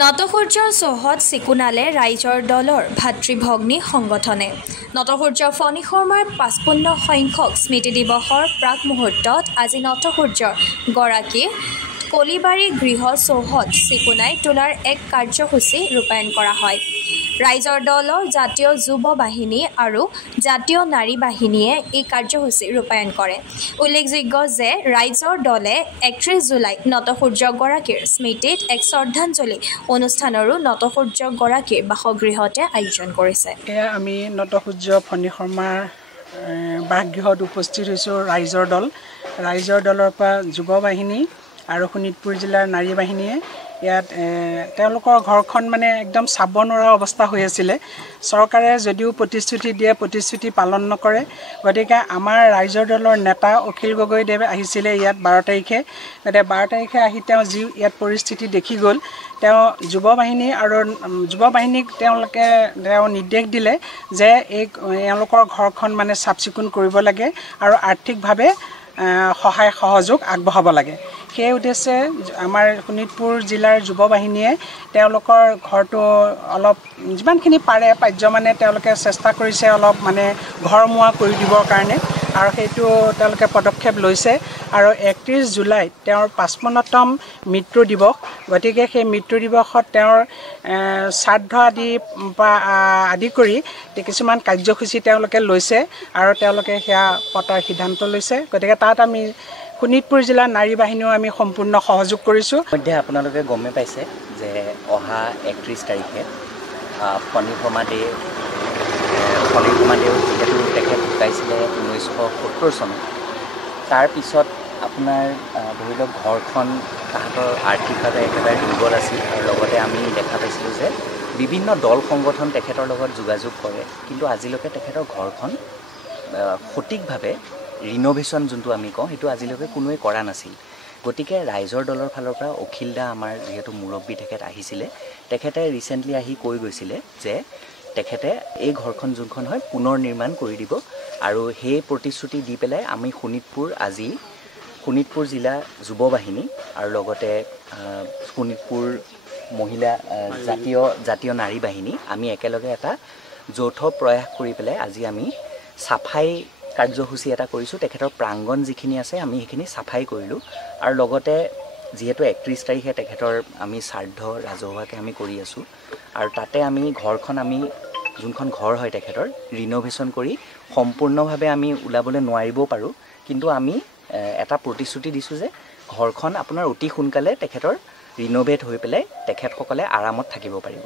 নটসূৰ্যৰ চৌহদ চিকুনালে ৰাইজৰ দলৰ ভাতৃভগ্নী সংগঠনে নটসূৰ্য ফণী শৰ্মাৰ ৫৫ সংখ্যক স্মৃতি দিৱসৰ প্ৰাক মুহূৰ্তত আজি নটসূৰ্যৰ গৰাকী কলিবাৰী গৃহ চৌহদ চিকুনাই তোলাৰ এক কাৰ্যসূচী ৰূপায়ণ কৰা হয়। ৰাইজৰ দলৰ জাতীয় যুৱ বাহিনী আৰু জাতীয় নাৰী বাহিনীয়ে এই কাৰ্যসূচী ৰূপায়ণ কৰে। উল্লেখযোগ্য যে ৰাইজৰ দলে ৩১ জুলাইত নটসূৰ্য গৰাকীৰ স্মৃতিত এক শ্ৰদ্ধাঞ্জলি অনুষ্ঠানৰো নটসূৰ্য গৰাকীৰ বাসগৃহতে আয়োজন কৰিছে। আমি নটসূৰ্য ফণী শৰ্মাৰ বাসগৃহত উপস্থিত হৈছোঁ। ৰাইজৰ দলৰ পৰা যুৱ বাহিনী আৰু শোণিতপুৰ জিলাৰ নাৰী বাহিনীয়ে ইয়াত তেওঁলোকৰ ঘৰখন মানে একদম চাব নোৱাৰা অৱস্থা হৈ আছিলে। চৰকাৰে যদিও প্ৰতিশ্ৰুতি দিয়ে প্ৰতিশ্ৰুতি পালন নকৰে। গতিকে আমাৰ ৰাইজৰ দলৰ নেতা অখিল গগৈদেৱে আহিছিলে ইয়াত ১২ তাৰিখে। গতিকে ১২ তাৰিখে আহি তেওঁ যি ইয়াত পৰিস্থিতি দেখি গ'ল, তেওঁ যুৱ বাহিনীক তেওঁ নিৰ্দেশ দিলে যে এওঁলোকৰ ঘৰখন মানে চাফ চিকুণ কৰিব লাগে আৰু আৰ্থিকভাৱে সহায় সহযোগ আগবঢ়াব লাগে। সেই উদ্দেশ্যে আমাৰ শোণিতপুৰ জিলাৰ যুৱ বাহিনীয়ে তেওঁলোকৰ ঘৰটো অলপ যিমানখিনি পাৰে পাৰ্যমানে তেওঁলোকে চেষ্টা কৰিছে অলপ মানে ঘৰমুৱা কৰি দিবৰ কাৰণে, আৰু সেইটো তেওঁলোকে পদক্ষেপ লৈছে। আৰু ৩১ জুলাইত তেওঁৰ ৫৫তম মৃত্যু দিৱস। গতিকে সেই মৃত্যু দিৱসত তেওঁৰ শ্ৰাদ্ধ আদি কৰি কিছুমান কাৰ্যসূচী তেওঁলোকে লৈছে আৰু তেওঁলোকে সেয়া পতাৰ সিদ্ধান্ত লৈছে। গতিকে তাত আমি শোণিতপুৰ জিলাৰ নাৰী বাহিনীও আমি সম্পূৰ্ণ সহযোগ কৰিছোঁ। মধ্যে আপোনালোকে গমেই পাইছে যে অহা ৩১ তাৰিখে ফণী শৰ্মাদেউ যিহেতু তেখেত ঢুকাইছিলে ১৯৭০ চনত। তাৰপিছত আপোনাৰ ধৰি লওক ঘৰখন তাহাঁতৰ আৰ্থিকভাৱে একেবাৰে দুৰ্বল আছিল, আৰু লগতে আমি দেখা পাইছিলোঁ যে বিভিন্ন দল সংগঠন তেখেতৰ লগত যোগাযোগ কৰে, কিন্তু আজিলৈকে তেখেতৰ ঘৰখন সঠিকভাৱে ৰিন'ভেশ্যন যোনটো আমি কওঁ সেইটো আজিলৈকে কোনোৱে কৰা নাছিল। গতিকে ৰাইজৰ দলৰ ফালৰ পৰা অখিল দা আমাৰ যিহেতু মুৰব্বী তেখেত আহিছিলে, তেখেতে ৰিচেণ্টলি আহি কৈ গৈছিলে যে তেখেতে এই ঘৰখন যোনখন হয় পুনৰ নিৰ্মাণ কৰি দিব, আৰু সেই প্ৰতিশ্ৰুতি দি পেলাই আমি শোণিতপুৰ জিলা যুৱ বাহিনী আৰু লগতে শোণিতপুৰ মহিলা জাতীয় নাৰী বাহিনী আমি একেলগে এটা যৌথ প্ৰয়াস কৰি পেলাই আজি আমি চাফাই কাৰ্যসূচী এটা কৰিছোঁ। তেখেতৰ প্ৰাংগণ যিখিনি আছে আমি সেইখিনি চাফাই কৰিলোঁ, আৰু লগতে যিহেতু ৩১ তাৰিখে তেখেতৰ আমি শ্ৰাদ্ধ ৰাজহুৱাকৈ আমি কৰি আছোঁ, আৰু তাতে আমি ঘৰখন যোনখন ঘৰ হয় তেখেতৰ ৰিন'ভেশ্যন কৰি সম্পূৰ্ণভাৱে আমি ওলাবলৈ নোৱাৰিবও পাৰোঁ, কিন্তু আমি এটা প্ৰতিশ্ৰুতি দিছোঁ যে ঘৰখন আপোনাৰ অতি সোনকালে তেখেতৰ ৰিন'ভেট হৈ পেলাই তেখেতসকলে আৰামত থাকিব পাৰিব।